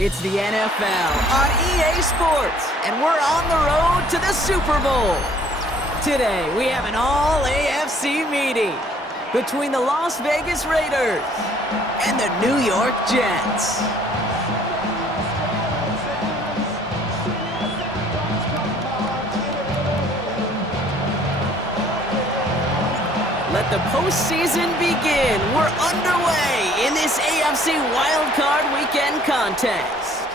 It's the NFL on EA Sports, and we're on the road to the Super Bowl. Today, we have an all-AFC meeting between the Las Vegas Raiders and the New York Jets. Let the postseason begin. We're underway in this AFC Wildcard Weekend contest.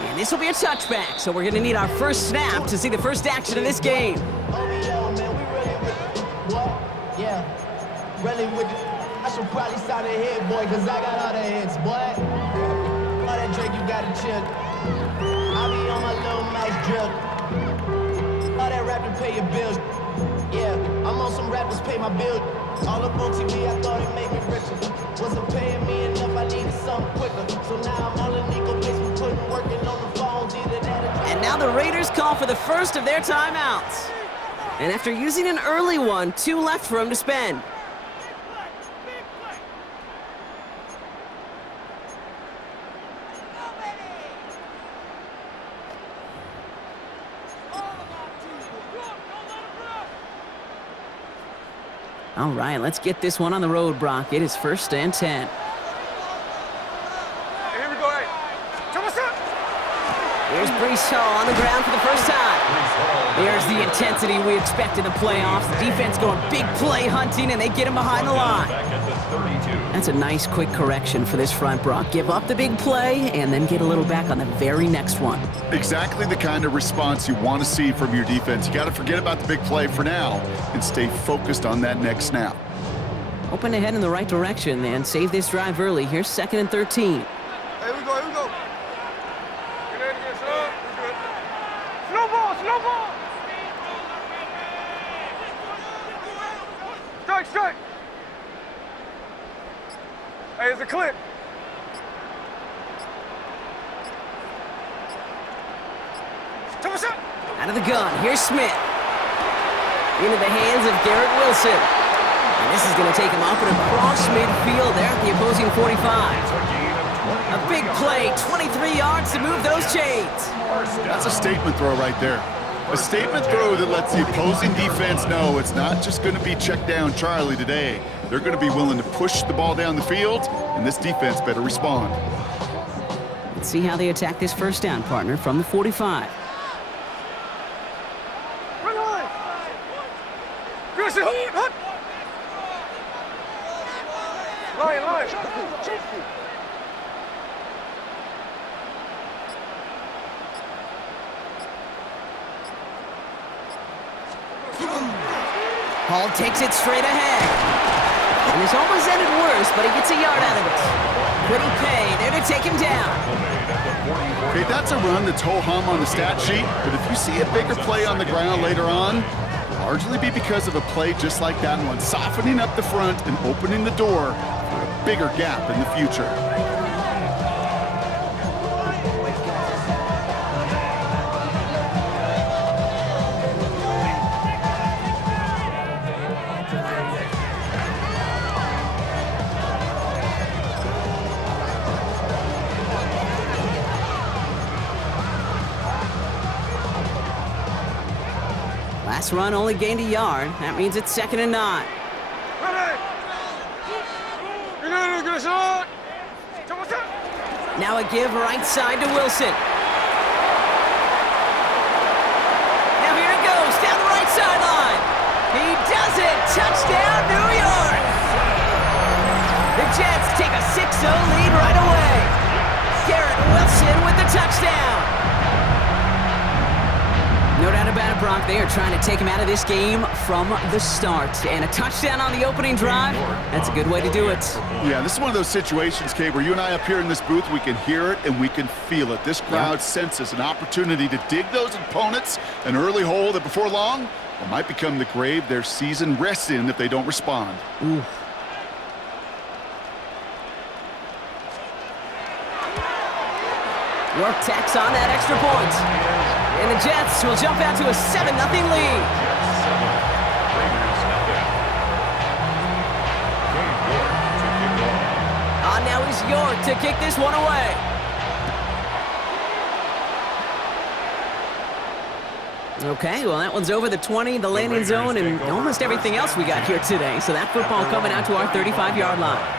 And this will be a touchback, so we're going to need our first snap to see the first action of this game. I should probably sign a hit, boy, because I got all the hits, boy. All that Drake, you got to chill. I be on my little Max drill. All that rap to pay your bills. Yeah, I'm on some rappers pay my bills. All up on TV, I thought it made me richer. Wasn't paying me enough, I needed something quicker. So now I'm all in Nico basement, putting working on the phones, either that or... And now the Raiders call for the first of their timeouts. And after using an early one, 2 left for him to spend. All right, let's get this one on the road, Brock. It is 1st and 10. Here we go, hey. Come on, son. Here's Breece Hall on the ground for the first time. There's the intensity we expect in the playoffs. The defense going big play hunting, and they get him behind the line. That's a nice quick correction for this front, Brock. Give up the big play and then get a little back on the very next one. Exactly the kind of response you want to see from your defense. You got to forget about the big play for now and stay focused on that next snap. Open ahead in the right direction and save this drive early. Here's 2nd and 13. Here we go, here we go. Get in again, son. We're good. Slow ball, slow ball. Strike, strike. Hey, it's a clip. Out of the gun, here's Smith. Into the hands of Garrett Wilson. And this is going to take him up and across midfield there at the opposing 45. A big play, 23 yards to move those chains. That's a statement throw right there. A statement throw that lets the opposing defense know it's not just going to be check down Charlie today. They're going to be willing to push the ball down the field, and this defense better respond. Let's see how they attack this first down, partner, from the 45. Run on. Good shit. Hut. Lion, lion. Hall takes it straight ahead. And it's almost ended worse, but he gets a yard out of it. Pretty pay there to take him down. Okay, that's a run that's ho-hum on the stat sheet, but if you see a bigger play on the ground later on, it'll largely be because of a play just like that one, softening up the front and opening the door for a bigger gap in the future. Last run only gained a yard. That means it's 2nd and 9. Ready. Good shot. Come on, son. Now a give right side to Wilson. Now here it goes, down the right sideline. He does it. Touchdown, New York. The Jets take a 6-0 lead right away. Garrett Wilson with the touchdown. No doubt about it, Brock. They are trying to take him out of this game from the start. And a touchdown on the opening drive, that's a good way to do it. Yeah, this is one of those situations, Kay, where you and I up here in this booth, we can hear it and we can feel it. This crowd senses an opportunity to dig those opponents an early hole that before long it might become the grave their season rests in if they don't respond. Ooh. York tacks on that extra point. And the Jets will jump out to a 7-0 lead. On now is York to kick this one away. Okay, well, that one's over the 20, the landing zone, and almost everything else we got here today. So that football coming out to our 35-yard line.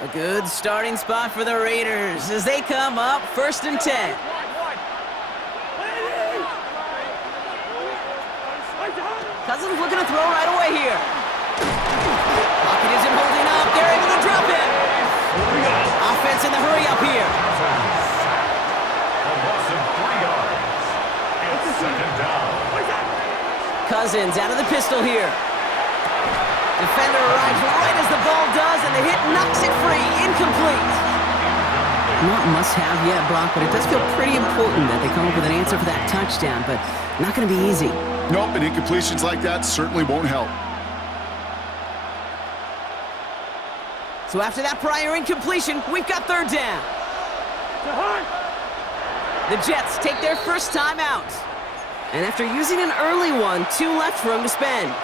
A good starting spot for the Raiders as they come up 1st and 10. Cousins looking to throw right away here. Pocket isn't holding up. They're able to drop it. Offense in the hurry up here. A loss of 3 yards. It's 2nd down. Cousins out of the pistol here. Defender arrives right as the ball does, and the hit knocks it free. Incomplete. Not must-have yet, Brock, but it does feel pretty important that they come up with an answer for that touchdown, but not going to be easy. Nope, and incompletions like that certainly won't help. So after that prior incompletion, we've got 3rd down. The Jets take their first time out. And after using an early one, 2 left for them to spend.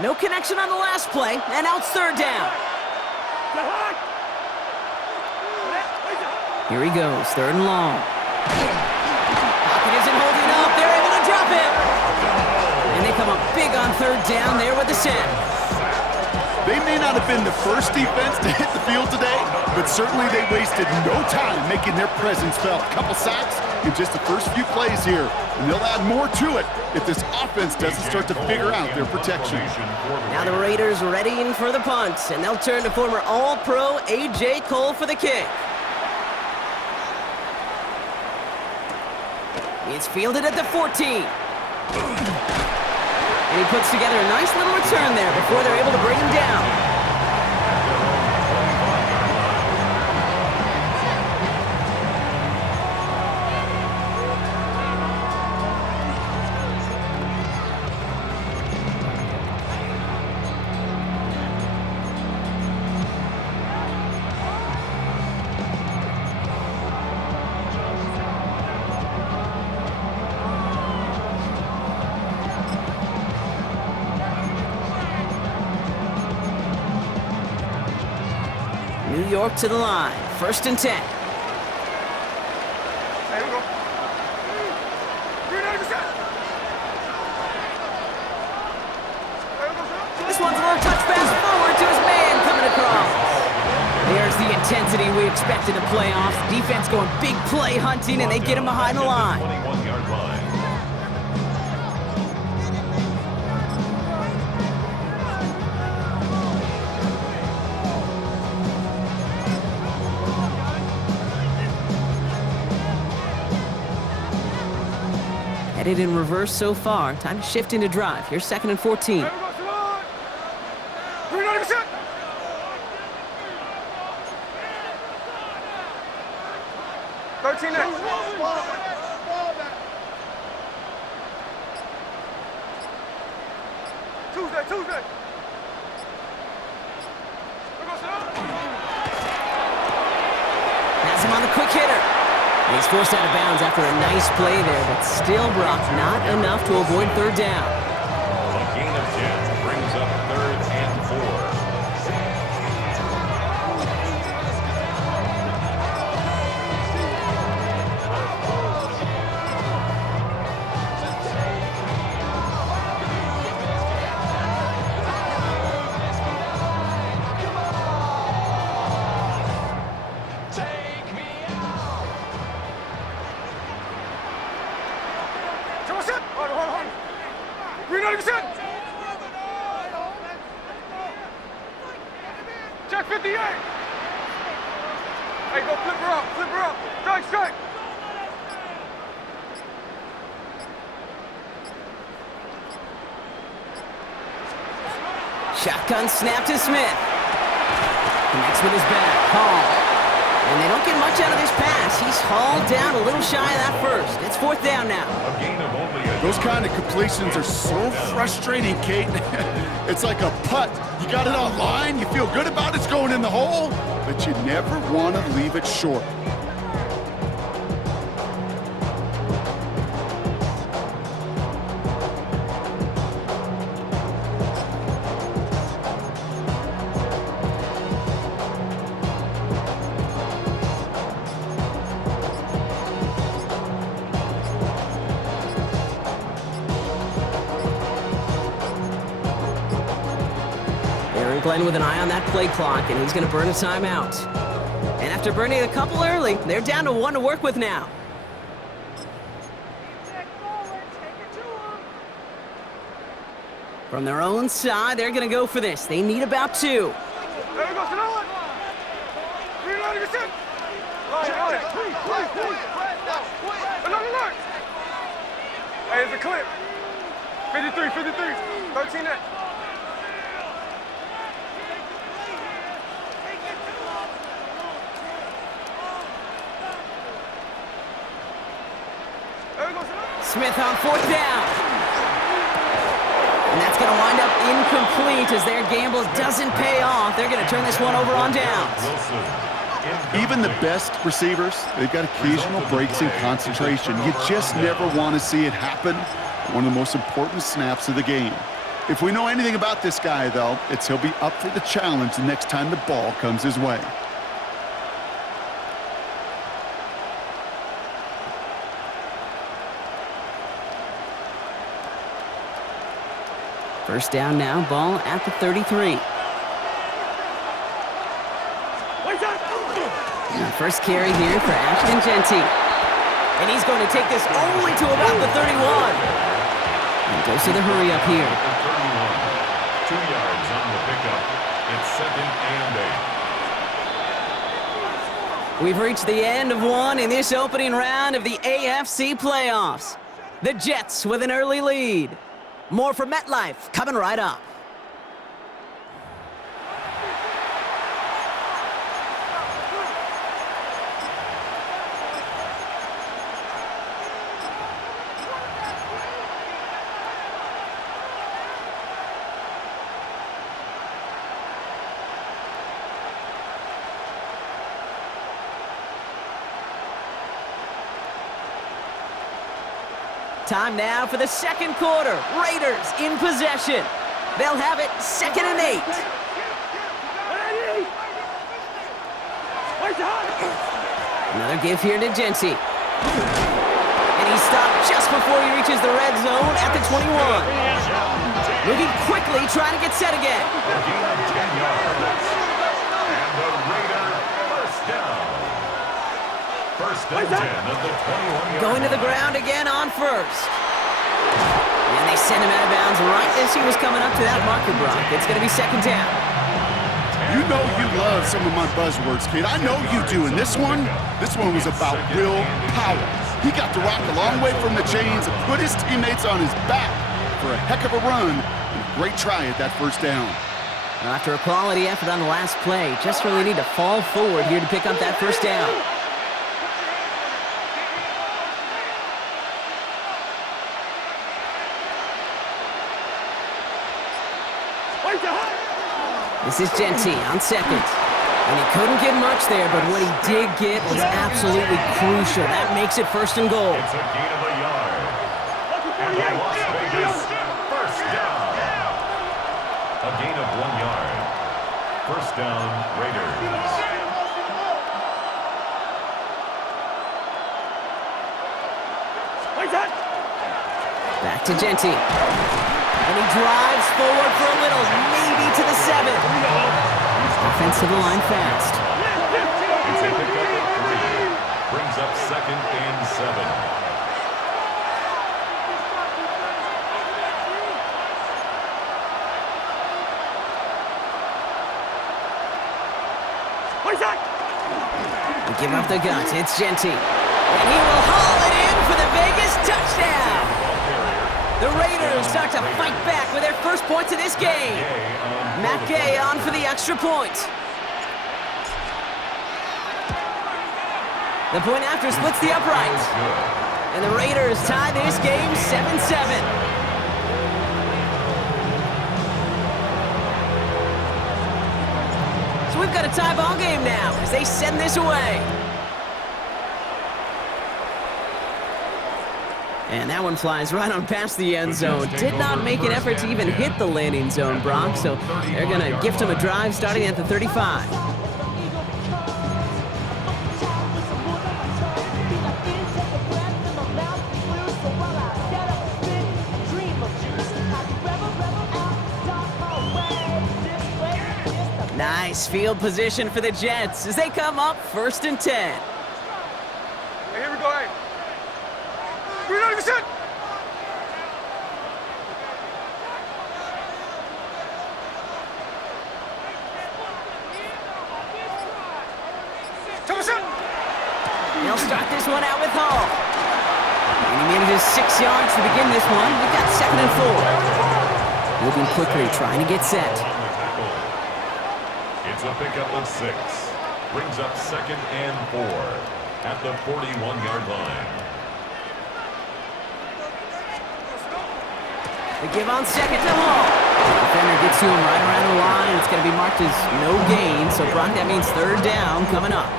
No connection on the last play, and now it's 3rd down. Here he goes, 3rd and long. Pocket isn't holding up, they're able to drop it. And they come up big on 3rd down there with the sack. They may not have been the first defense to hit the field today, but certainly they wasted no time making their presence felt. A couple sacks in just the first few plays here, and they'll add more to it if this offense doesn't start to figure out their protection. Now the Raiders readying for the punt, and they'll turn to former All-Pro A.J. Cole for the kick. It's fielded at the 14. And he puts together a nice little return there before they're able to bring him down. New York to the line, 1st and 10. Hey, here we go. This one's a little touch pass forward to his man coming across. There's the intensity we expect in the playoffs. Defense going big play hunting, and they get him behind the line. 21-yard line. Headed in reverse so far. Time to shift into drive. Here's 2nd and 14. 13 next. Tuesday. Has him on the quick hitter. And he's forced out of bounds after a nice play there, but still, Brock, not enough to avoid 3rd down. A gain of 10 brings up 3rd and 4. Check 58. Hey, go flip her up. Strike. Shotgun snap to Smith. Connects with his back. Hall. And they don't get much out of this pass. He's hauled down a little shy of that first. It's 4th down now. A gain of only a Those kind of completions are so frustrating, Kate. It's like a putt. You got it on line, you feel good about it's going in the hole, but you never want to leave it short. Glenn with an eye on that play clock, and he's going to burn a timeout. And after burning a couple early, they're down to 1 to work with now. From their own side, they're going to go for this. They need about 2. There we go, sit on. Reload, get set. Line. Alert. Hey, it's a clip. 53, 13 next. Smith on 4th down. And that's going to wind up incomplete as their gamble doesn't pay off. They're going to turn this one over on downs. Even the best receivers, they've got occasional breaks in concentration. You just never want to see it happen. One of the most important snaps of the game. If we know anything about this guy, though, it's he'll be up for the challenge the next time the ball comes his way. First down now, ball at the 33. First carry here for Ashton Genty. And he's going to take this only to about the 31. And goes to the hurry up here. 2 yards on the pickup. It's 2nd and 8. We've reached the end of one in this opening round of the AFC playoffs. The Jets with an early lead. More from MetLife coming right up. Time now for the second quarter. Raiders in possession. They'll have it 2nd and 8. Another give here to Genty. And he stopped just before he reaches the red zone at the 21. Moving quickly, trying to get set again. A gain of 10 yards. And the Raider first down. First and 10 at the 21-yard Going to the ground again on first. And they send him out of bounds right as he was coming up to that marker, Brock. It's going to be 2nd down. You know you love some of my buzzwords, kid. I know you do. And this one was about real power. He got to rock a long way from the chains and put his teammates on his back for a heck of a run. And a great try at that first down. Now, after a quality effort on the last play, just really need to fall forward here to pick up that first down. This is Genty on 2nd. And he couldn't get much there, but what he did get was absolutely crucial. That makes it 1st and goal. It's a gain of a yard. And the Las Vegas first down. A gain of 1 yard. First down, Raiders. Back to Genty. And he drives forward for a little, maybe to the 7. Offensive line fast. It's a pickup of 3. Brings up 2nd and 7. They give up the guts. It's Genty. And he will haul it in for the Vegas touchdown. The Raiders start to fight back with their first points of this game. Matt Gay on for the extra point. The point after splits the uprights. And And the Raiders tie this game 7-7. So we've got a tie ball game now as they send this away. And that one flies right on past the end zone. Did not make an effort to even hit the landing zone, Brock. So they're going to gift him a drive starting at the 35. Nice field position for the Jets as they come up 1st and 10. Hey, here we go, hey. 390%. They'll start this one out with Hall. And he manages 6 yards to begin this one. We've got 2nd and 4. Moving quickly, trying to get set. It's a pickup of 6. Brings up 2nd and 4 at the 41-yard line. They give on 2nd to Hall. The defender gets to him right around the line. It's going to be marked as no gain. So, Brock, that means 3rd down coming up.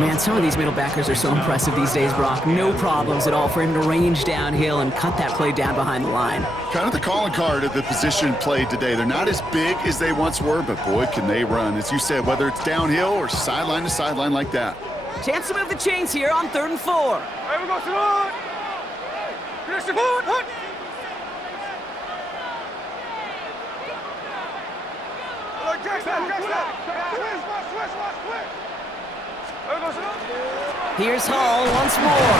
Man, some of these middle backers are so impressive these days, Brock. No problems at all for him to range downhill and cut that play down behind the line. Kind of the calling card of the position played today. They're not as big as they once were, but boy, can they run. As you said, whether it's downhill or sideline to sideline like that. Chance to move the chains here on 3rd and 4. Hey, we go, Salon. Finish the board, hut. Here's Hall once more.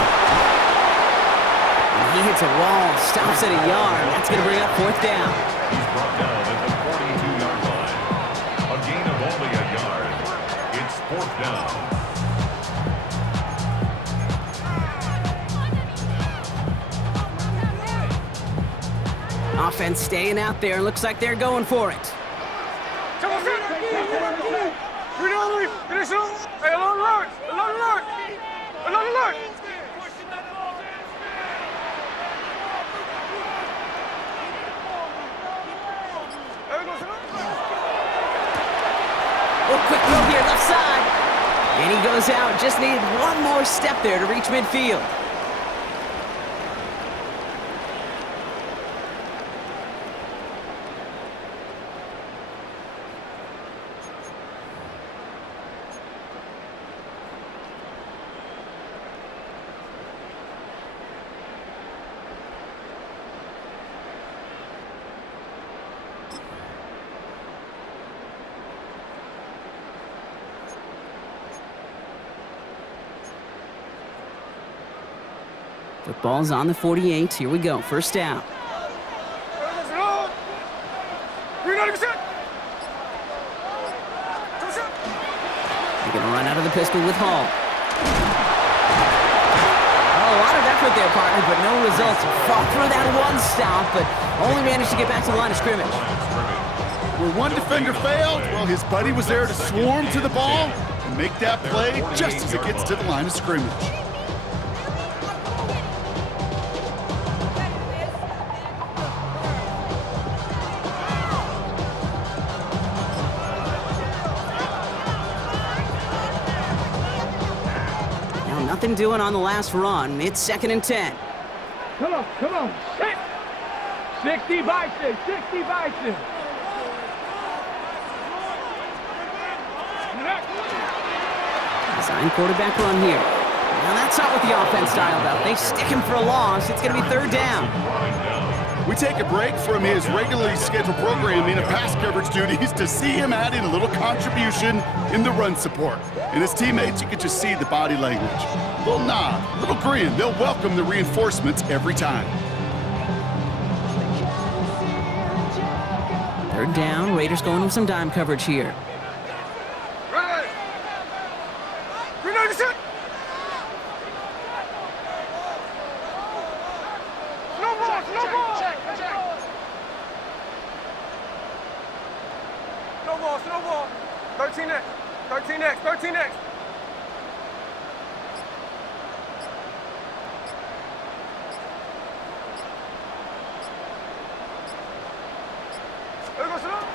And he hits a wall, stops at a yard. That's going to bring up 4th down. He's brought down at the 42-yard line. A gain of only a yard. It's 4th down. Offense staying out there. Looks like they're going for it. Hey, alert, alert, alert, alert, alert, alert. Oh, quick throw here, left side. And he goes out. Just needed one more step there to reach midfield. Football's on the 48. Here we go. 1st down. 390%. They're going to run out of the pistol with Hall. Oh, a lot of effort there, partner, but no results. Fought through that one stop, but only managed to get back to the line of scrimmage. Where one defender failed, well, his buddy was there to swarm to the ball and make that play just as it gets to the line of scrimmage. Nothing doing on the last run. It's 2nd and 10. Come on, 60 bison, 60 bison. Design quarterback run here. Now that's not what the offense styled up. They stick him for a loss. It's going to be 3rd down. We take a break from his regularly scheduled programming of pass coverage duties to see him add in a little contribution in the run support. And his teammates, you can just see the body language. Little nod, little grin. They'll welcome the reinforcements every time. 3rd down. Raiders going with some dime coverage here. Right. 390%. Snowball. 13X. 13X. 13X.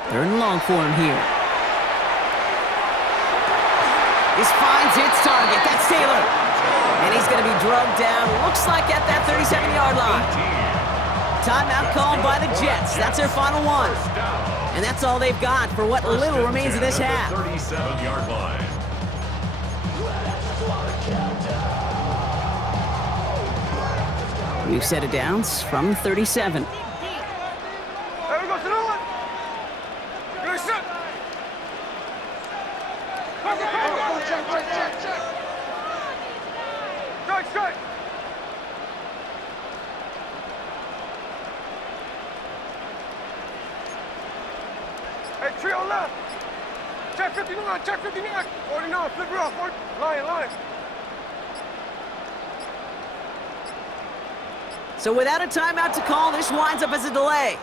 Third and long for him here. This finds its target. That's Taylor. And he's going to be drugged down, looks like at that 37-yard line. Timeout called by the Jets. That's their final one. And that's all they've got for what little remains of this half. 37-yard line. New set of downs from 37. There we go, Salute. Good shot. Check. Strike. Hey, trio left. Check 59. 49, flip it off. Line. So without a timeout to call, this winds up as a delay.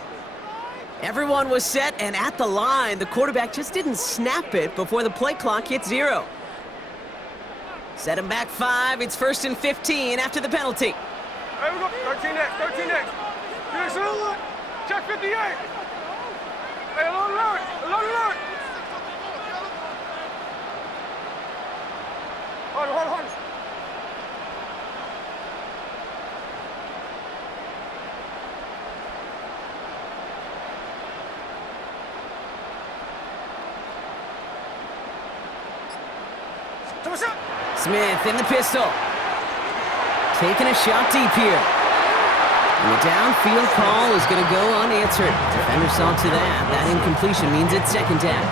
Everyone was set and at the line. The quarterback just didn't snap it before the play clock hit 0. Set him back 5. It's 1st and 15 after the penalty. Hey, we go. 13 next. Good Salute. Check 58. Hey, alert. Hold. Smith in the pistol. Taking a shot deep here. And the downfield call is going to go unanswered. Defender saw to that. That incompletion means it's second down.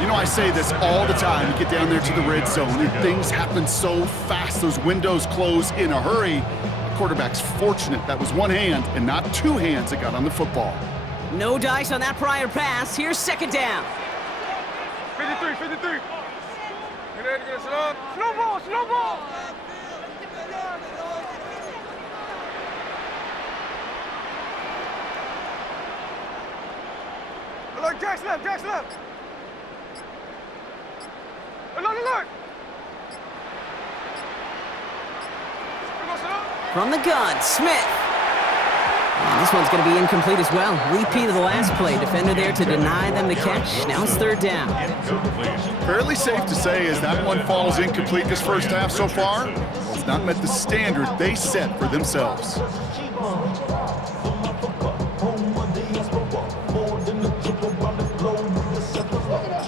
You know, I say this all the time. You get down there to the red zone, and things happen so fast. Those windows close in a hurry. The quarterback's fortunate that was one hand and not two hands that got on the football. No dice on that prior pass. Here's second down. 53. Get snowball. Alert, Jack's left. Alert. From the gun, Smith. And this one's going to be incomplete as well. Repeat of the last play. Defender there to deny them the catch. Now it's third down. Fairly safe to say as that one falls incomplete this first half so far, it's not met the standard they set for themselves.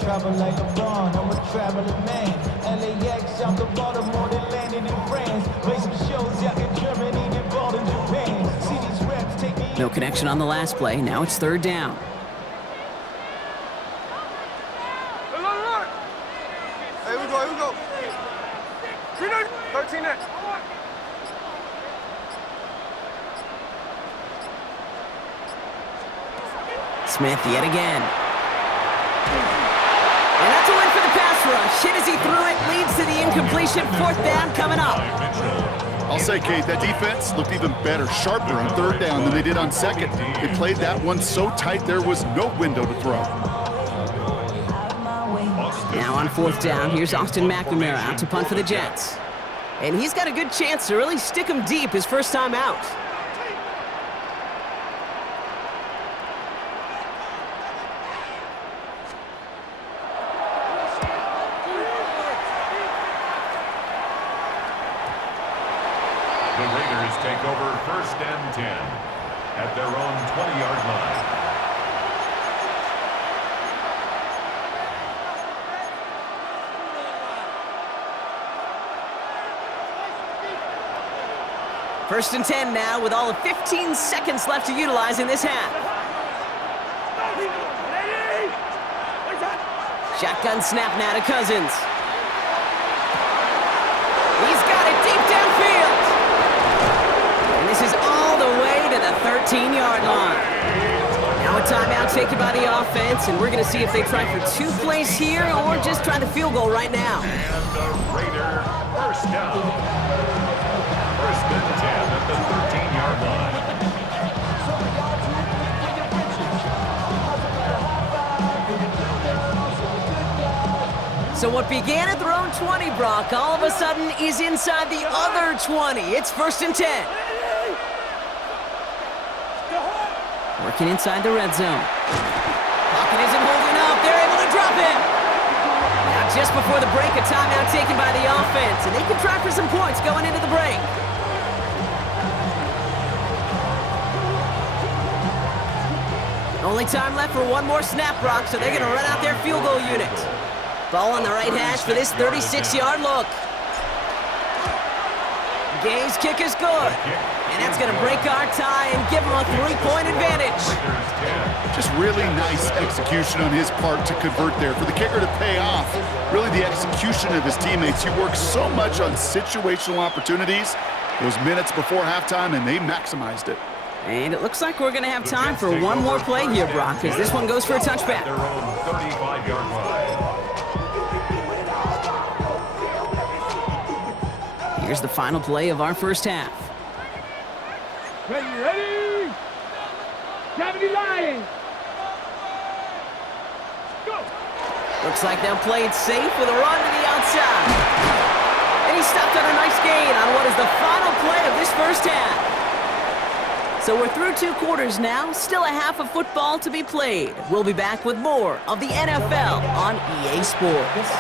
Travel like LeBron, I'm a traveling man. LAX out the Baltimore, they landed in France. Play some shows out in Germany, then ball in Japan. See these reps take me. No connection on the last play. Now it's third down. Alert. Here we go. 13 next. Smith yet again. And that's a win for the pass rush. Hit as he threw it, leads to the incompletion. Fourth down coming up. I'll say, Kate, that defense looked even better, sharper on third down than they did on second. They played that one so tight there was no window to throw. Now on fourth down, here's Austin McNamara out to punt for the Jets. And he's got a good chance to really stick him deep his first time out. The Raiders take over 1st and 10 at their own 20-yard line. First and 10 now with all of 15 seconds left to utilize in this half. Shotgun snap now to Cousins. He's got it deep downfield. And this is all the way to the 13-yard line. Now a timeout taken by the offense, and we're going to see if they try for 2 plays here or just try the field goal right now. And the Raider first down. 1st and 10 at the 13-yard line. So what began at their own 20, Brock, all of a sudden is inside the other 20. It's 1st and 10. Working inside the red zone. Pocket isn't holding up. They're able to drop him. Now just before the break, a timeout taken by the offense, and they can try for some points going into the break. Only time left for one more snap, Brock, so they're going to run out their field goal unit. Ball on the right hash for this 36-yard look. Gay's kick is good. And that's going to break our tie and give them a 3-point advantage. Just really nice execution on his part to convert there. For the kicker to pay off, really the execution of his teammates. He works so much on situational opportunities those minutes before halftime, and they maximized it. And it looks like we're going to have time for one more play here, Brock, because this one goes for a touchback. Their own 35-yard line. Here's the final play of our first half. Ready? Gravity line. Go. Looks like they'll play it safe with a run to the outside. And he stopped on a nice gain on what is the final play of this first half. So we're through 2 quarters now, still a half of football to be played. We'll be back with more of the NFL on EA Sports.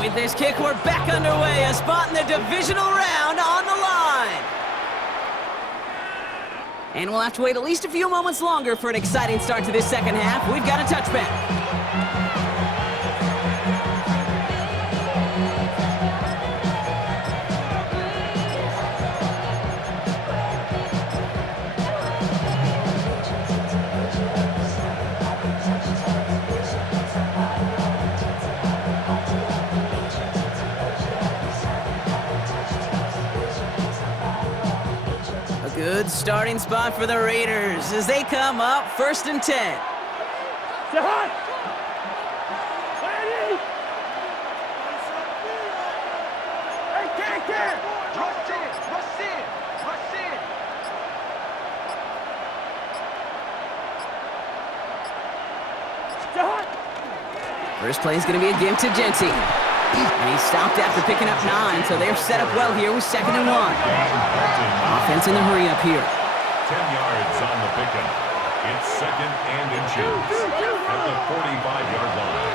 With this kick, we're back underway. A spot in the divisional round on the line. And we'll have to wait at least a few moments longer for an exciting start to this second half. We've got a touchback. Good starting spot for the Raiders as they come up 1st and 10. Say hi. Ready? Hey, can. Rush in. Say hi. First play is going to be a give to Genty. And he stopped after picking up 9, so they're set up well here with 2nd and 1. Offense in the hurry up here. 10 yards on the pickup. It's 2nd and inches at the 45-yard line.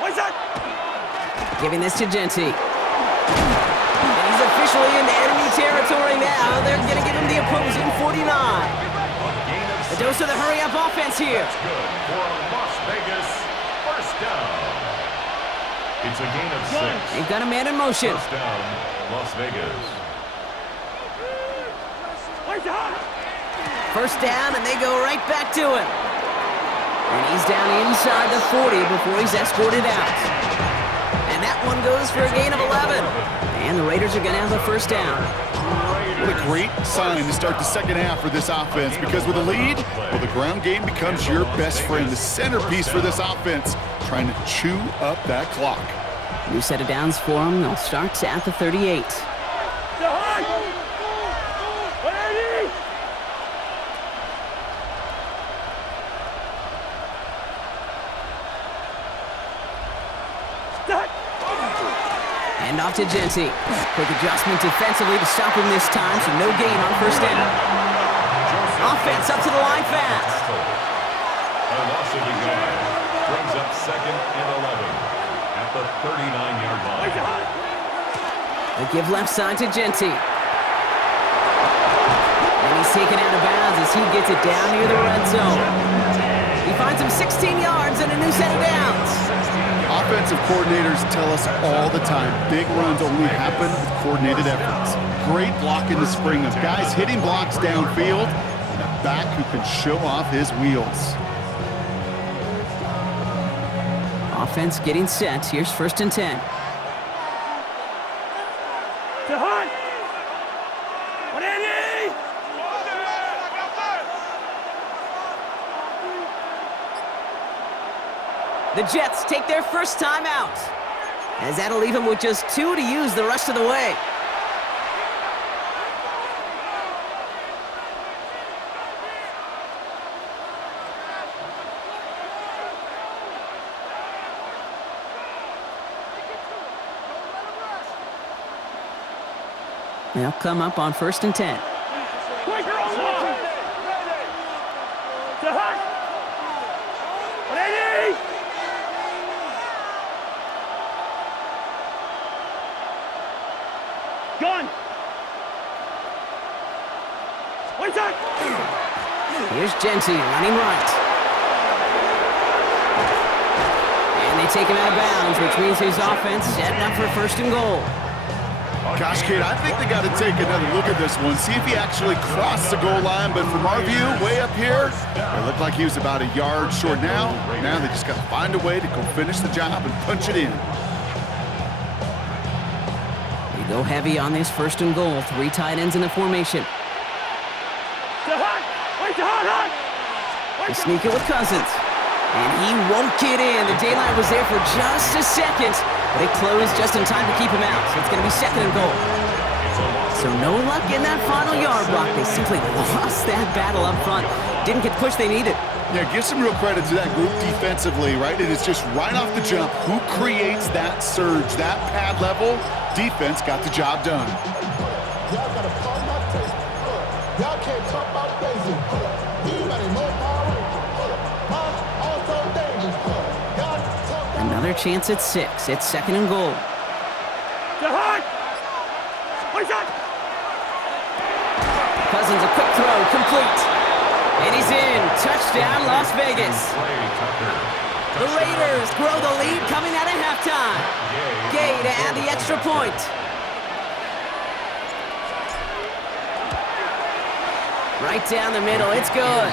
What's that? Giving this to Genty. And he's officially in enemy territory now. They're going to give him the opposing 49. A dose of the hurry-up offense here. That's good for a Las Vegas first down. It's a gain of 6. They've got a man in motion. First down, Las Vegas. First down, and they go right back to him. And he's down inside the 40 before he's escorted out. And that one goes for a gain of 11. And the Raiders are going to have a first down. What a great sign to start the second half for this offense, because with a lead, well, the ground game becomes your best friend, the centerpiece for this offense, trying to chew up that clock. New set of downs for them. They'll start at the 38. And off to Genty. Quick adjustment defensively to stop him this time, so no gain on first down. Offense up to the line fast. A loss of a yard brings up 2nd and 11 at the 39-yard line. They give left side to Genty. And he's taken out of bounds as he gets it down near the red zone. He finds him 16 yards and a new set of downs. Offensive coordinators tell us all the time, big runs only happen with coordinated efforts. Great block in the spring of guys hitting blocks downfield and a back who can show off his wheels. Offense getting set. Here's 1st and 10. The Jets take their first time out, as that'll leave them with just 2 to use the rest of the way. They'll come up on 1st and 10. Gun! Wait up! Here's Genty running right. And they take him out of bounds, which means his offense setting up for 1st and goal. Gosh, Kate, I think they got to take another look at this one, see if he actually crossed the goal line. But from our view, way up here, it looked like he was about a yard short now. Now they just got to find a way to go finish the job and punch it in. They go heavy on this 1st and goal. 3 tight ends in the formation. They sneak it with Cousins. And he won't get in. The daylight was there for just a second, but it closed just in time to keep him out. So it's going to be 2nd and goal. So no luck in that final yard block. They simply lost that battle up front. Didn't get the push they needed. Yeah, give some real credit to that group defensively, right? It is just right off the jump. Who creates that surge, that pad level? Defense got the job done. Y'all gotta call my taste. Y'all can't talk about basic. Anybody more power? Also dangerous. Y'all talk. Another chance at 6. It's 2nd and goal. Cousins, a quick throw, complete. And he's in. Touchdown, Las Vegas. The Raiders grow the lead coming out of halftime. Gay to add the extra point. Right down the middle, it's good.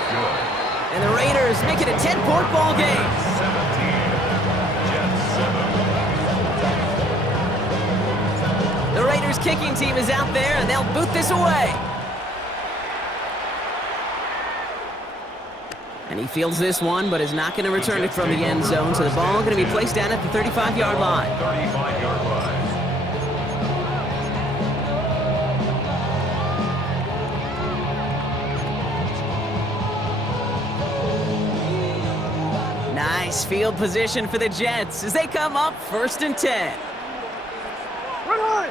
And the Raiders make it a 10-point ball game. 17, Jets 7. The Raiders kicking team is out there, and they'll boot this away. And he fields this one, but is not going to return it from the end zone, so the ball going to be placed down at the 35-yard line. 35-yard line. Nice field position for the Jets as they come up 1st and 10. Run high!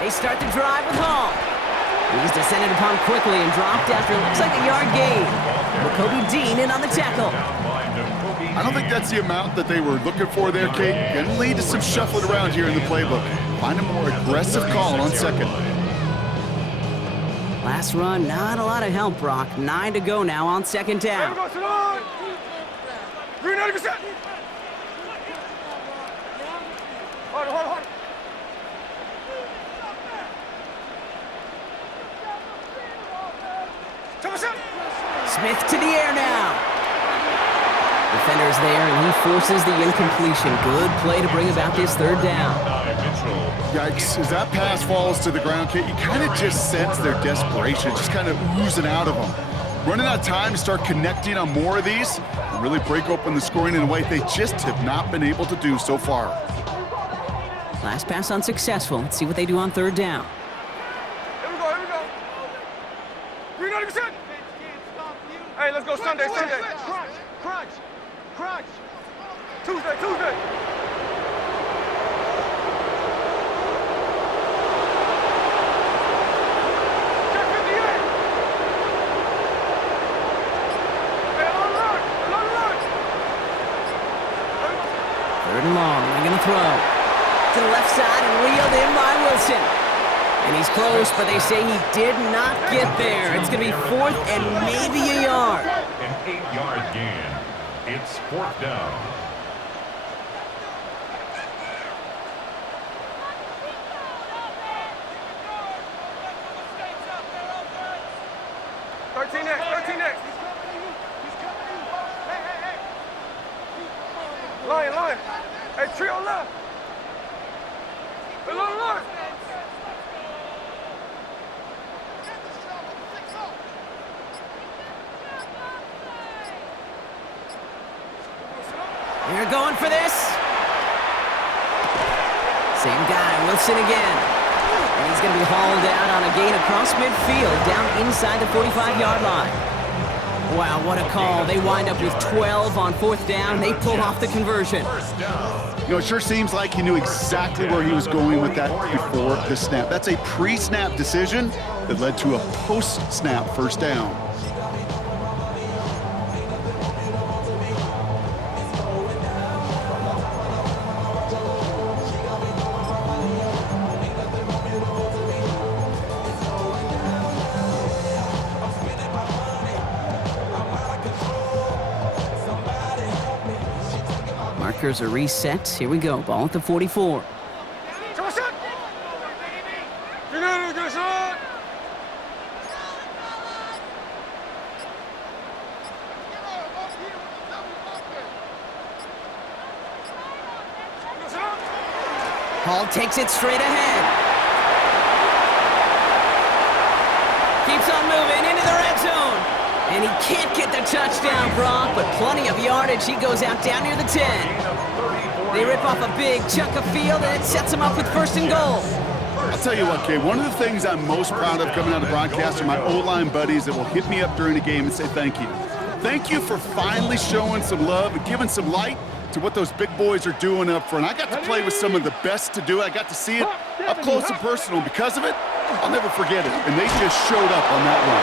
They start the drive with Hall. He's descended upon quickly and dropped after it looks like a yard gain. Jacoby Dean in on the tackle. I don't think that's the amount that they were looking for there, Kate. Can lead to some shuffling around here in the playbook. Find a more aggressive call on 2nd. Last run, not a lot of help, Brock. 9 to go now on 2nd down. Green 90%. Hard. Smith to the air now. Defender's there, and he forces the incompletion. Good play to bring about this 3rd down. Yikes, as that pass falls to the ground, Kate, you kind of just sense their desperation, just kind of oozing out of them. Running out of time to start connecting on more of these and really break open the scoring in a way they just have not been able to do so far. Last pass unsuccessful. Let's see what they do on 3rd down. Here we go. Green 90%. Hey, let's go Sunday. Crunch. Tuesday. Check 58. Hey, run. 3rd and long. They're going to throw to the left side and reeled in by Wilson. And he's close, but they say he did not get there. It's going to be 4th and maybe a yard. An 8-yard gain. It's 4th down. Thirteen next. Hey. Lion. Hey, trio left. Hey, line. They're going for this. Same guy, Wilson again. And he's going to be hauled out on a gain across midfield, down inside the 45-yard line. Wow, what a call. They wind up with 12 on 4th down. They pull off the conversion. First down. You know, it sure seems like he knew exactly where he was going with that before the snap. That's a pre-snap decision that led to a post-snap first down. Markers are reset. Here we go. Ball at the 44. Come on, set. You know this, son. Hall takes it straight ahead. Keeps on moving into the red zone. And he can't get the touchdown, Brock, but plenty of yardage. He goes out down near the 10. They rip off a big chunk of field, and it sets him up with 1st and goal. I'll tell you what, Kay, one of the things I'm most proud of coming out of broadcast are my O-line buddies that will hit me up during the game and say thank you. Thank you for finally showing some love and giving some light to what those big boys are doing up front. I got to play with some of the best to do it. I got to see it up close and personal. Because of it, I'll never forget it. And they just showed up on that run.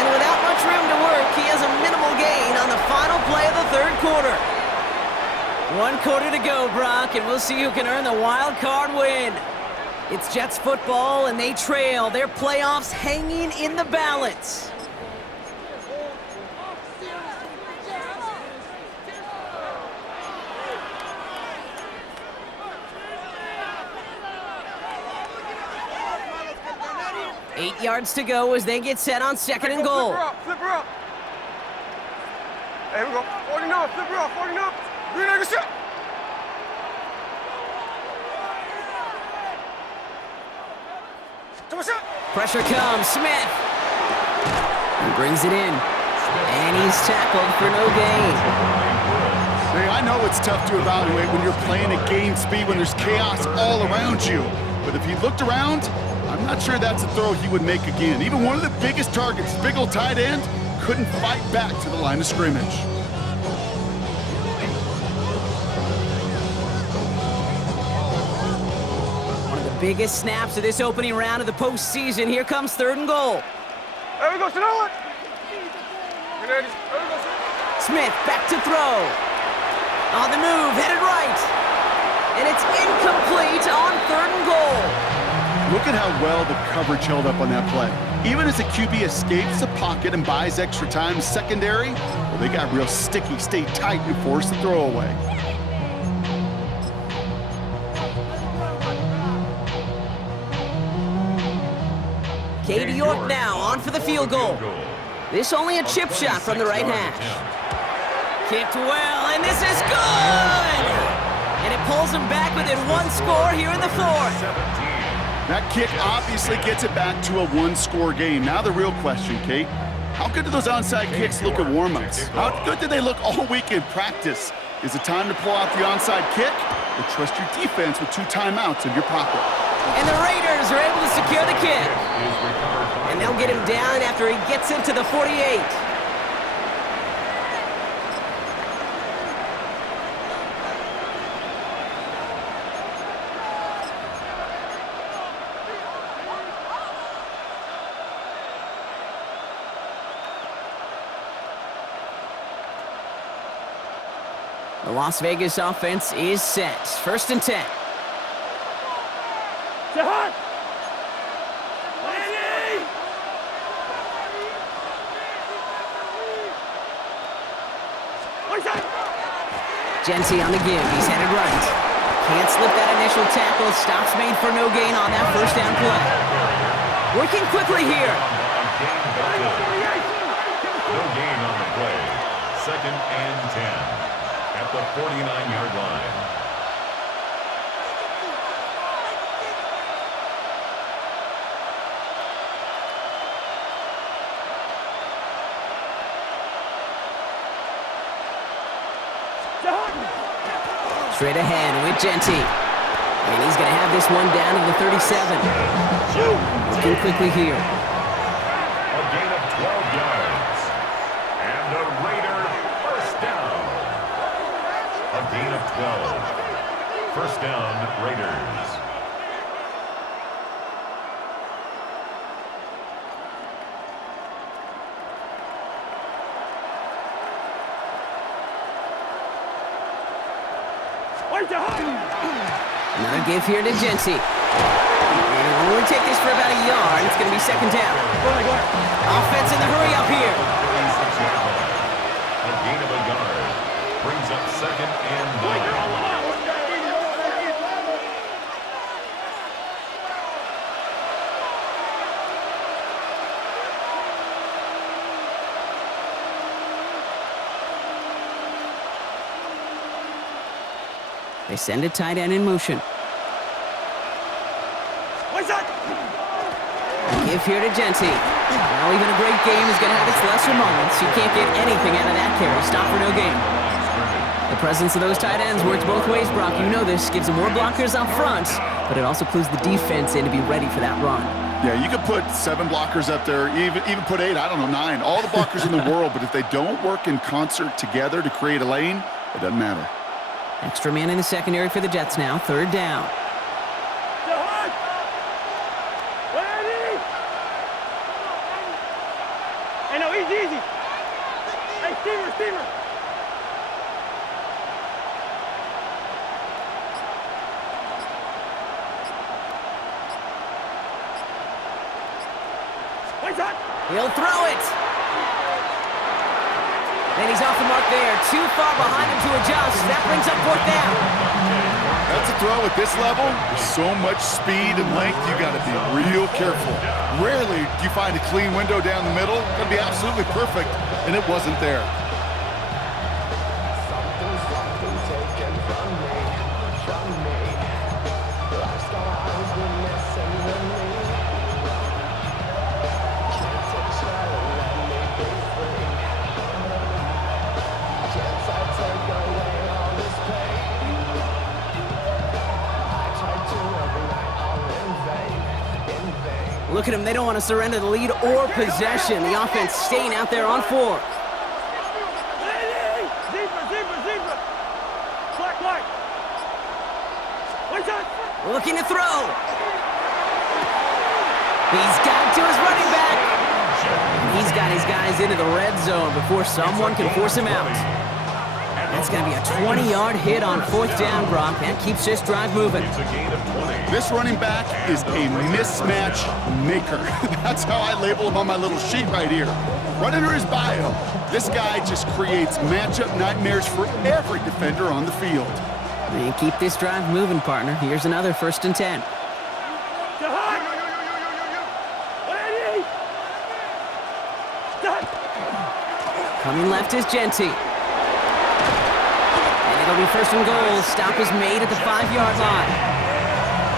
And without much room to work, he has a minimal gain on the final play of the 3rd quarter. 1 quarter to go, Brock, and we'll see who can earn the wild card win. It's Jets football, and they trail. Their playoffs hanging in the balance. Eight yards to go as they get set on 2nd and goal. Flip her up. Hey, here we go. 49, flip her up, 49. Green egg set. Come on, set. Pressure comes, Smith. He brings it in. And he's tackled for no gain. Hey, I know it's tough to evaluate when you're playing at game speed when there's chaos all around you. But if he looked around, I'm not sure that's a throw he would make again. Even one of the biggest targets, big old tight end, couldn't fight back to the line of scrimmage. One of the biggest snaps of this opening round of the postseason. Here comes 3rd and goal. There we go, sit on it. There we go, Smith back to throw. On the move, headed right. And it's incomplete on 3rd and goal. Look at how well the coverage held up on that play. Even as the QB escapes the pocket and buys extra time secondary, well, they got real sticky, stayed tight, and forced the throwaway. Katie York now on for the field goal. This only a chip shot from the right hash. Kicked well, and this is good! And it pulls them back within 1 score here in the 4th. That kick obviously gets it back to a 1-score game. Now the real question, Kate, how good do those onside kicks look at warm-ups? How good did they look all week in practice? Is it time to pull out the onside kick, or trust your defense with 2 timeouts in your pocket? And the Raiders are able to secure the kick. And they'll get him down after he gets into the 48. The Las Vegas offense is set. 1st and 10. Genty on the give. He's headed right. Can't slip that initial tackle. Stops made for no gain on that 1st down play. Working quickly here. No gain on the play. 2nd and 10. At the 49-yard line. Straight ahead with Genty. And he's going to have this one down to the 37. Looking quickly here. A gain of 12 yards. down, Raiders. Another give here to Genty. And it'll only take this for about a yard. It's going to be second down. Offense in the hurry up here. A gain of a yard. Brings up second and 9. They send a tight end in motion. Give here to Genty. Now even a great game is going to have its lesser moments. You can't get anything out of that carry. Stop for no gain. The presence of those tight ends works both ways, Brock. You know this. Gives them more blockers up front, but it also clues the defense in to be ready for that run. Yeah, you could put 7 blockers up there, even put 8, I don't know, 9. All the blockers in the world, but if they don't work in concert together to create a lane, it doesn't matter. Extra man in the secondary for the Jets now. Third down. Hey, no, easy. Hey, steamer. He'll throw it. And he's off the mark there. Too far behind him to adjust. That brings up fourth down. That's a throw at this level. With so much speed and length, you got to be real careful. Rarely do you find a clean window down the middle. It's going to be absolutely perfect, and it wasn't there. Something taken from me. Life's gone on, has been messing with me. Can't take shadow, let me be free. Can't I take away all this pain? I tried to every night, all in vain. Look at them. They don't want to surrender the lead or possession. The offense staying out there on 4. Zebra. Black. Looking to throw. He's got to his running back. He's got his guys into the red zone before someone can force him out. That's going to be a 20-yard hit on fourth down, Brock. That keeps this drive moving. It's a gain of 20. This running back is a mismatch maker. That's how I label him on my little sheet right here. Right under his bio, this guy just creates matchup nightmares for every defender on the field. And keep this drive moving, partner. Here's another 1st and 10. Coming left is Genty. And it'll be 1st and goal. Stop is made at the 5-yard line.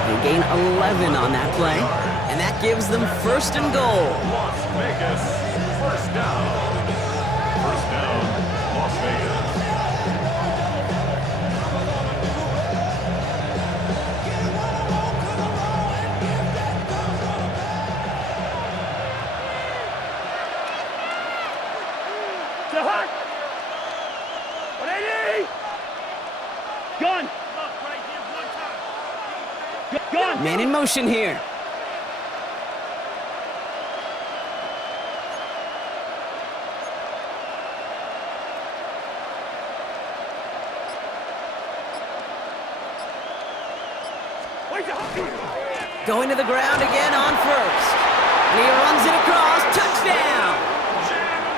They gain 11 on that play. And that gives them 1st and goal. Las Vegas. First down, Las Vegas. Man in motion here. Going to the ground again on 1st. And he runs it across. Touchdown!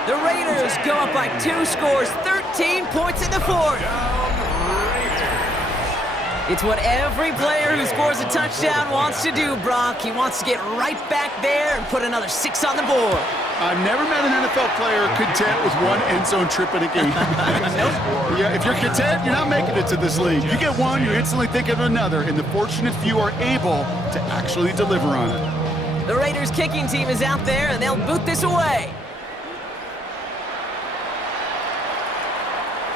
The Raiders go up by 2 scores, 13 points in the 4th. It's what every player who scores a touchdown wants to do, Brock. He wants to get right back there and put another 6 on the board. I've never met an NFL player content with 1 end zone trip in a game. Yeah, if you're content, you're not making it to this league. You get 1, you're instantly thinking of another, and the fortunate few are able to actually deliver on it. The Raiders kicking team is out there, and they'll boot this away.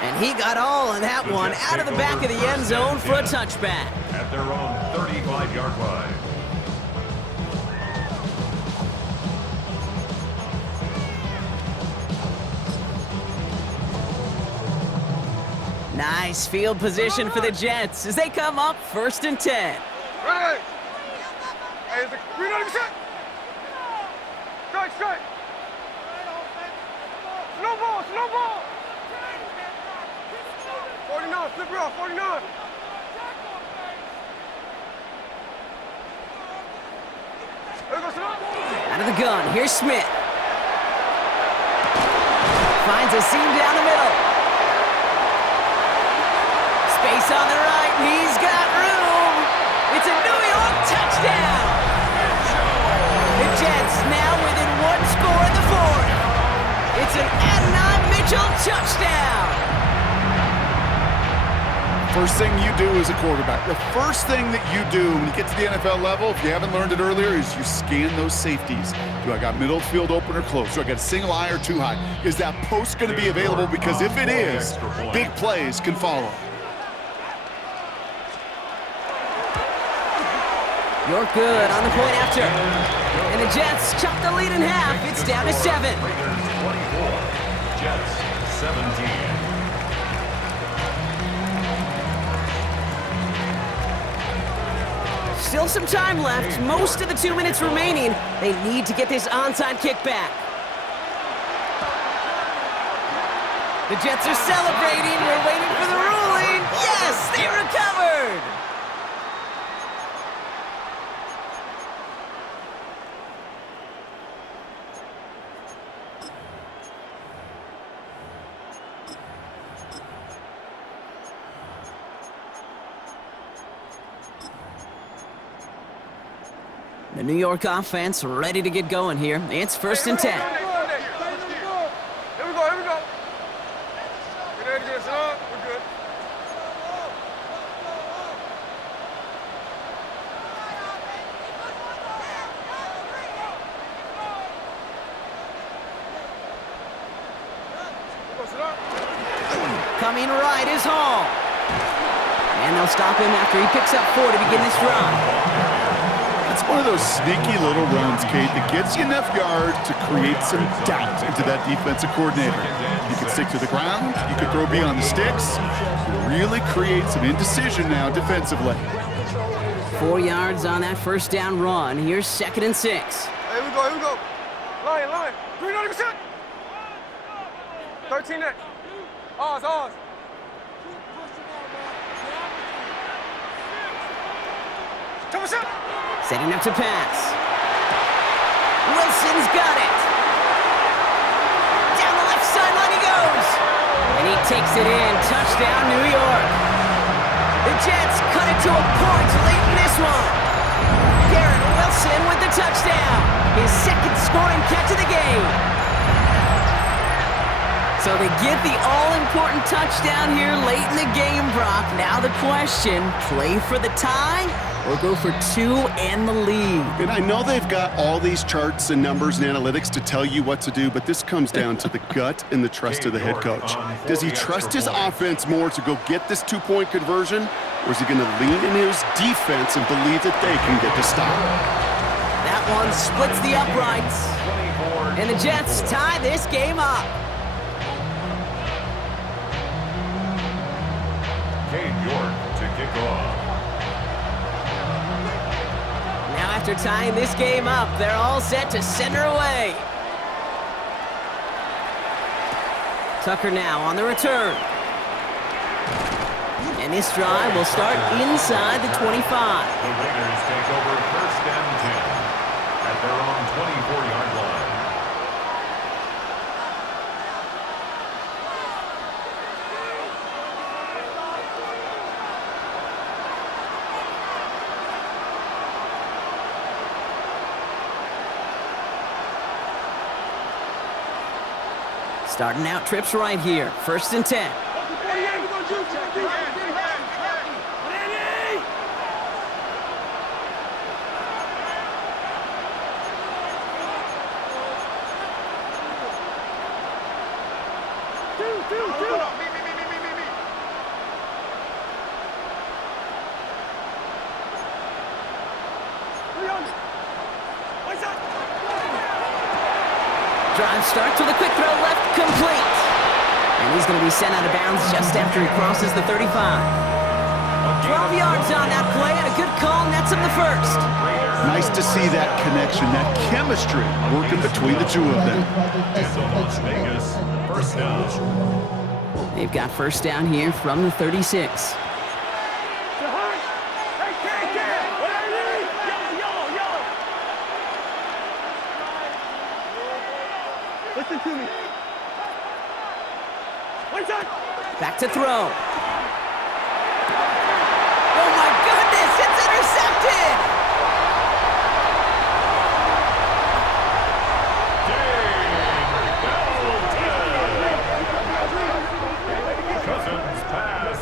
And he got all of that one out of the back of the end zone for a touchback. At their own 35-yard line. Nice field position for the Jets as they come up 1st and 10. Ready? Hey, is it 390%? Strike, strike. Slow ball, slow ball. 49, flip it off, 49. Out of the gun, here's Smith. Finds a seam down the middle. Space on the right, he's got room. It's a New York touchdown. The Jets now within 1 score in the 4th. It's an Adonai Mitchell touchdown. First thing you do as a quarterback, the first thing that you do when you get to the NFL level, if you haven't learned it earlier, is you scan those safeties. Do I got middle field open or close? Do I got a single high or too high? Is that post going to be available? Because if it is, big plays can follow. You're good on the point after. And the Jets chop the lead in half. It's down to 7. Raiders 24, Jets 17. Still some time left. Most of the 2 minutes remaining. They need to get this onside kick back. The Jets are celebrating. We're waiting for the ruling. Yes, they recovered. The New York offense ready to get going here. It's 1st and 10. Here we go, here we go. Get ready to get us up. We're good. Coming right is Hall. And they'll stop him after he picks up 4 to begin this drive. It's one of those sneaky little runs, Kate, that gets you enough yard to create some doubt into that defensive coordinator. You can stick to the ground, you can throw beyond the sticks, really create some indecision now defensively. 4 yards on that 1st down run. Here's 2nd and 6. Here we go, here we go. Line. 390%. 13 next. Ours. Setting up to pass. Wilson's got it. Down the left sideline he goes. And he takes it in. Touchdown, New York. The Jets cut it to a point late in this one. Garrett Wilson with the touchdown. His 2nd scoring catch of the game. So they get the all-important touchdown here late in the game, Brock. Now the question, play for the tie or go for 2 and the lead? And I know they've got all these charts and numbers and analytics to tell you what to do, but this comes down to the gut and the trust of the head coach. Does he trust his offense more to go get this 2-point conversion, or is he going to lean in his defense and believe that they can get the stop? That one splits the uprights. And the Jets tie this game up. York to kick off. Now after tying this game up, they're all set to send her away. Tucker now on the return. And this drive will start inside the 25. The Raiders take over 1st and 10 at their own 24-yard line. Starting out trips right here. 1st and 10. Drive starts with a quick throw left, complete. And And he's going to be sent out of bounds just after he crosses the 35. 12 yards on that play, and a good call nets him the first. Nice to see that connection, that chemistry working between the two of them. And the Las Vegas first down. They've got first down here from the 36. Listen to me. One time. Back to throw. Oh my goodness, it's intercepted! Cousins pass.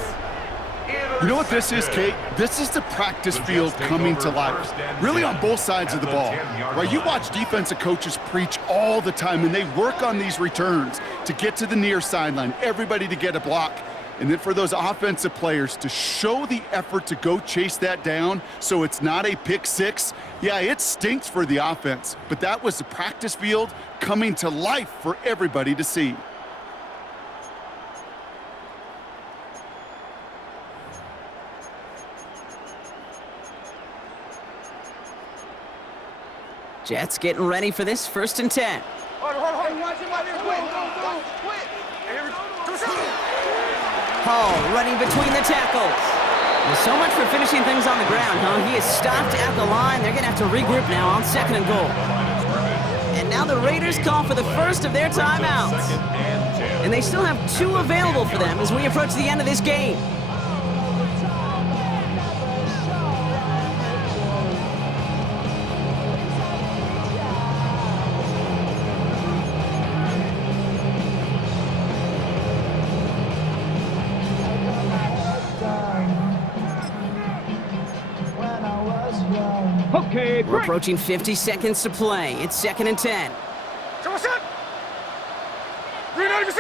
You know what this is, Kate? This is the practice field coming to life, really on both sides of the ball. Right, you watch defensive coaches preach all the time, and they work on these returns to get to the near sideline, everybody to get a block. And then for those offensive players to show the effort to go chase that down so it's not a pick six, yeah, it stinks for the offense. But that was the practice field coming to life for everybody to see. Jets getting ready for this 1st and 10. Hall running between the tackles. Well, so much for finishing things on the ground, huh? He is stopped at the line. They're going to have to regroup now on 2nd and goal. And now the Raiders call for the first of their timeouts. And they still have 2 available for them as we approach the end of this game. Okay, We're approaching 50 seconds to play. It's 2nd and 10. So what's up? 390%.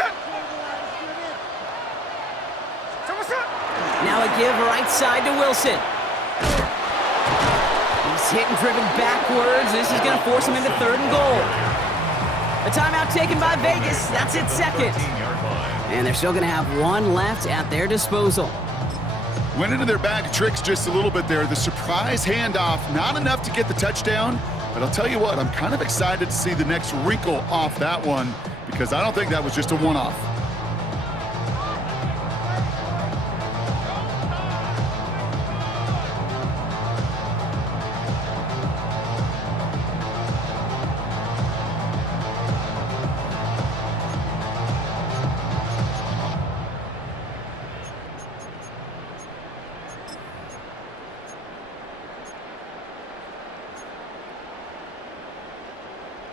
So what's up? Now a give right side to Wilson. He's hit and driven backwards. This is going to force him into 3rd and goal. A timeout taken by Vegas. That's it, 2nd. And they're still going to have 1 left at their disposal. Went into their bag of tricks just a little bit there. The surprise handoff, not enough to get the touchdown, but I'll tell you what, I'm kind of excited to see the next wrinkle off that one because I don't think that was just a one-off.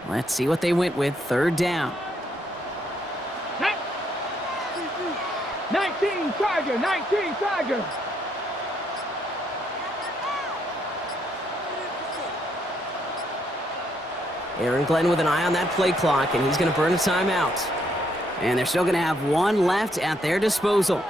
Let's see what they went with. 3rd down. 19 Tiger, 19 Tiger. Aaron Glenn with an eye on that play clock, and he's going to burn a timeout. And they're still going to have 1 left at their disposal.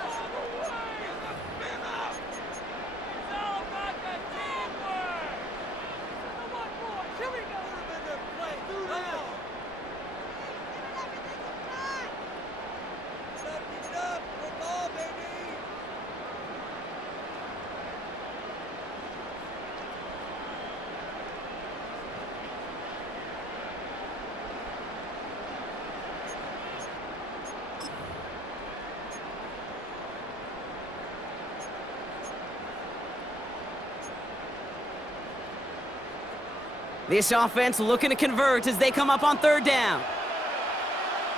This offense looking to convert as they come up on 3rd down.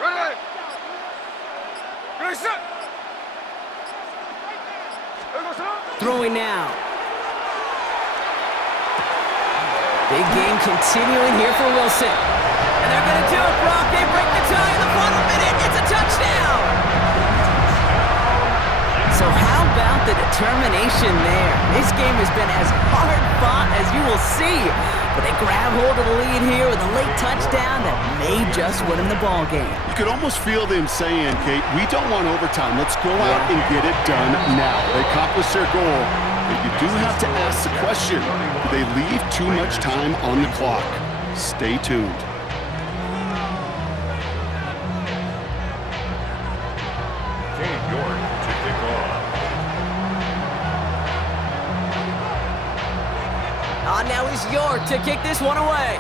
Ready. Ready, set. Throwing now. Big game continuing here for Wilson. And they're going to do it, Brock. They break the tie in the final minute. It's a touchdown. So how about the determination there? This game has been as hard fought as you will see. But they grab hold of the lead here with a late touchdown that may just win them the ball game. You could almost feel them saying, Kate, we don't want overtime. Let's go out and get it done now. They accomplished their goal. But you do have to ask the question, do they leave too much time on the clock? Stay tuned. goes York to kick this one away.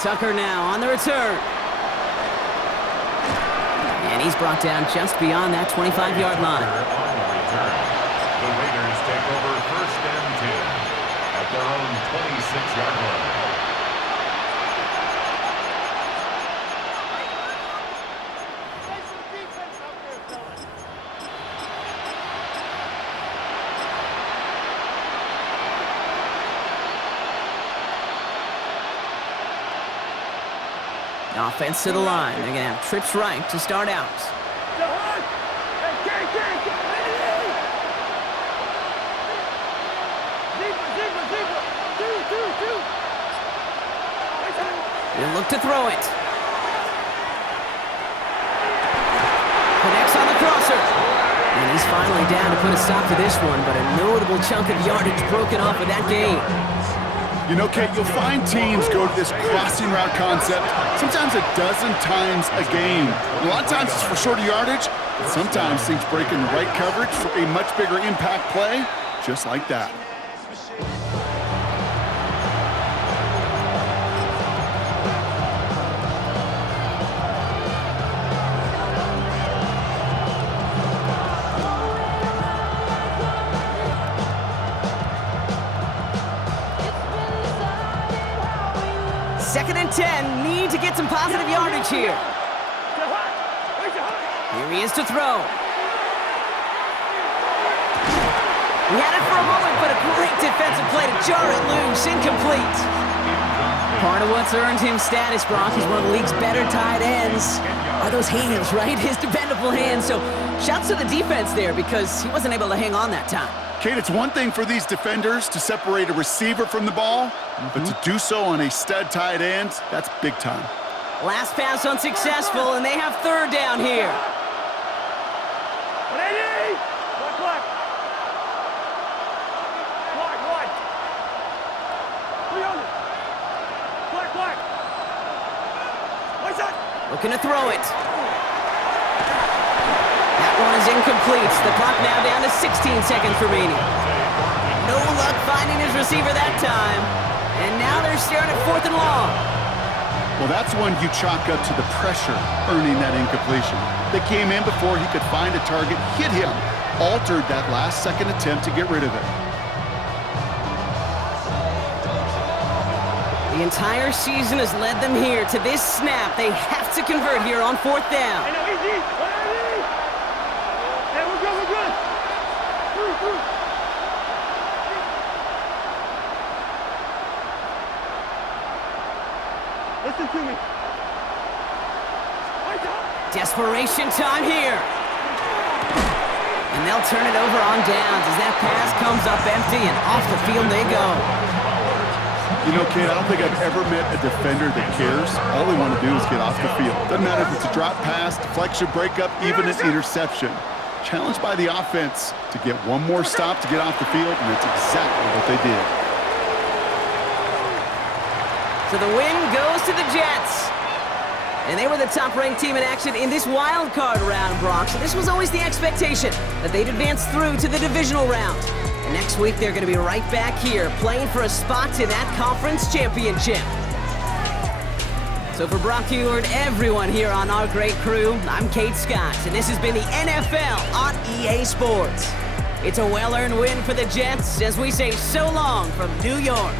Tucker now on the return. And he's brought down just beyond that 25-yard line. On the return, the Raiders take over 1st and 10 at their own 26-yard line. Offense to the line. They're going to have trips right to start out. He'll look to throw it. Connects on the crosser. And he's finally down to put a stop to this one, but a notable chunk of yardage broken off of that game. You know, Kate, you'll find teams go to this crossing route concept sometimes a dozen times a game. A lot of times it's for shorter yardage, but sometimes things break in the right coverage for a much bigger impact play, just like that. Second and 10, need to get some positive yardage here. Here he is to throw. He had it for a moment, but a great defensive play to jar it loose, incomplete. Part of what's earned him status, Brock, he's one of the league's better tight ends. Are those hands, right? His dependable hands. So shouts to the defense there because he wasn't able to hang on that time. Kate, it's one thing for these defenders to separate a receiver from the ball, but to do so on a stud tight end, that's big time. Last pass unsuccessful, and they have third down here. Looking to throw it. That one is incomplete. The clock now down to 16 seconds remaining. No luck finding his receiver that time. And now they're staring at 4th and long. Well, that's one you chalk up to the pressure earning that incompletion. They came in before he could find a target, hit him, altered that last-second attempt to get rid of it. The entire season has led them here to this snap. They have to convert here on 4th down. Listen to me. Desperation time here. And they'll turn it over on downs as that pass comes up empty and off the field they go. You know, Kate, I don't think I've ever met a defender that cares. All they want to do is get off the field. Doesn't matter if it's a drop pass, deflection, breakup, even an interception. Challenged by the offense to get one more stop to get off the field, and that's exactly what they did. So the win goes to the Jets. And they were the top-ranked team in action in this wild card round, Brock. So this was always the expectation that they'd advance through to the divisional round. And next week, they're going to be right back here playing for a spot in that conference championship. So for Brock Huard, everyone here on our great crew, I'm Kate Scott, and this has been the NFL on EA Sports. It's a well-earned win for the Jets as we say so long from New York.